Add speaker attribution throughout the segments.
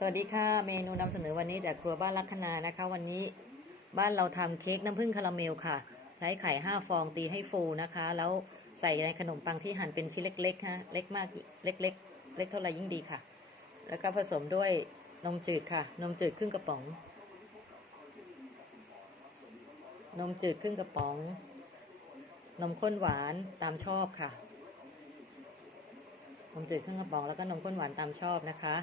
Speaker 1: สวัสดีค่ะ เมนูนำเสนอวันนี้จากครัวบ้านลักษณานะคะ วันนี้บ้านเราทำเค้กน้ำผึ้งคาราเมลค่ะ ใช้ไข่ห้าฟองตีให้ฟูนะคะ แล้วใส่ในขนมปังที่หั่นเป็นชิ้นเล็กๆฮะเล็กมากเล็กๆเล็กเท่าไหร่ยิ่งดีค่ะ แล้วก็ผสมด้วยนมจืดค่ะ นมจืดครึ่งกระป๋อง นมจืดครึ่งกระป๋อง นมข้นหวานตามชอบค่ะนมจืดครึ่งกระป๋องแล้วก็นมข้นหวานตามชอบนะคะ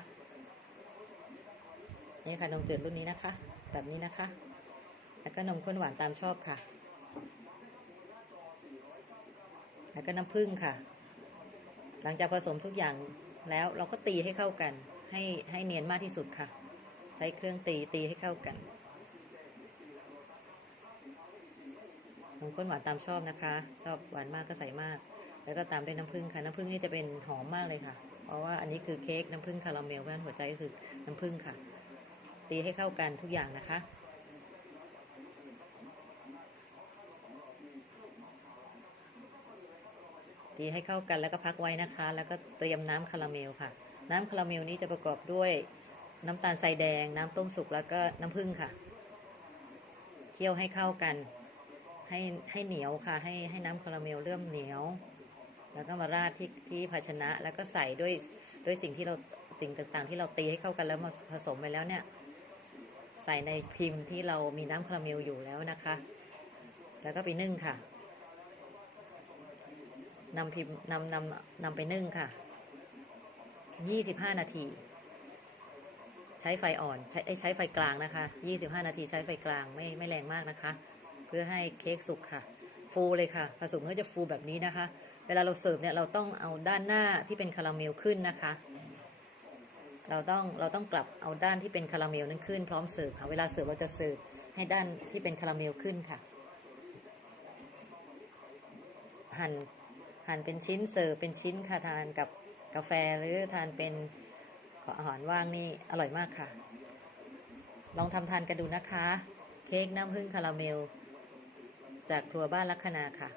Speaker 1: นี่ค่ะนมจืดรุ่นนี้นะคะ แบบนี้นะคะ แล้วก็นมข้นหวานตามชอบค่ะ แล้วก็น้ำผึ้งค่ะ หลังจากผสมทุกอย่างแล้วเราก็ตีให้เข้ากัน ให้ให้เนียนมากที่สุดค่ะ ใช้เครื่องตีตีให้เข้ากันนมข้นหวานตามชอบนะคะ ชอบหวานมากก็ใส่มาก แล้วก็ตามด้วยน้ำผึ้งค่ะ น้ำผึ้งนี่จะเป็นหอมมากเลยค่ะ เพราะว่าอันนี้คือเค้กน้ำผึ้งคาราเมลเพราะฉะนั้นหัวใจก็คือน้ำผึ้งค่ะ ตีให้เข้ากันทุกอย่างนะคะ ตีให้เข้ากันแล้วก็พักไว้นะคะ แล้วก็เตรียมน้ำคาราเมลค่ะ น้ำคาราเมลนี้จะประกอบด้วยน้ำตาลทรายแดง น้ำต้มสุกแล้วก็น้ำผึ้งค่ะ เคี่ยวให้เข้ากัน ให้ให้เหนียวค่ะ ให้ให้น้ำคาราเมลเริ่มเหนียว แล้วก็มาราดที่ที่ภาชนะ แล้วก็ใส่ด้วยด้วยสิ่งที่เราสิ่งต่างๆ ที่เราตีให้เข้ากันแล้วมาผสมไปแล้วเนี่ย ใส่ในพิมพ์ที่เรามีน้ำคาราเมลอยู่แล้วนะคะ แล้วก็ไปนึ่งค่ะนำพิมพ์นำนำนำไปนึ่งค่ะ 25 นาที ใช้ไฟอ่อน ใช้ใช้ไฟกลางนะคะ 25 นาทีใช้ไฟกลางไม่ไม่แรงมากนะคะ เพื่อให้เค้กสุกค่ะ ฟูเลยค่ะ ผสมก็จะฟูแบบนี้นะคะ เวลาเราเสิร์ฟเนี่ยเราต้องเอาด้านหน้าที่เป็นคาราเมลขึ้นนะคะ เราต้องเราต้องกลับเอาด้านที่เป็นคาราเมลนั้นขึ้นพร้อมเสิร์ฟค่ะเวลาเสิร์ฟเราจะเสิร์ฟให้ด้านที่เป็นคาราเมลขึ้นค่ะ หั่นหั่นเป็นชิ้นเสิร์ฟเป็นชิ้นค่ะทานกับกาแฟหรือทานเป็นอาหารว่างนี่อร่อยมากค่ะ ลองทำทานกันดูนะคะ เค้กน้ำผึ้งคาราเมล จากครัวบ้านลัคนาค่ะ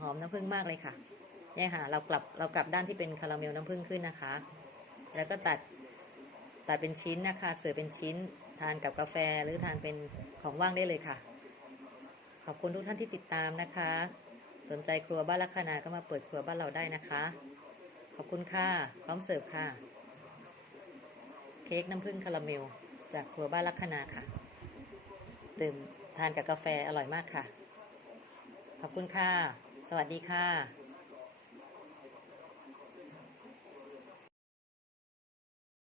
Speaker 1: หอมน้ำผึ้งมากเลยค่ะเนี่ยค่ะ เรากลับเรากลับด้านที่เป็นคาราเมลน้ำผึ้งขึ้นนะคะ แล้วก็ตัด ตัดเป็นชิ้นนะคะ เสิร์ฟเป็นชิ้น ทานกับกาแฟหรือทานเป็นของว่างได้เลยค่ะ ขอบคุณทุกท่านที่ติดตามนะคะ สนใจครัวบ้านลัคนาก็มาเปิดครัวบ้านเราได้นะคะ ขอบคุณค่ะ พร้อมเสิร์ฟค่ะ เค้กน้ำผึ้งคาราเมล จากครัวบ้านลัคนาค่ะ ดื่มทานกับกาแฟอร่อยมากค่ะ ขอบคุณค่ะ สวัสดีค่ะ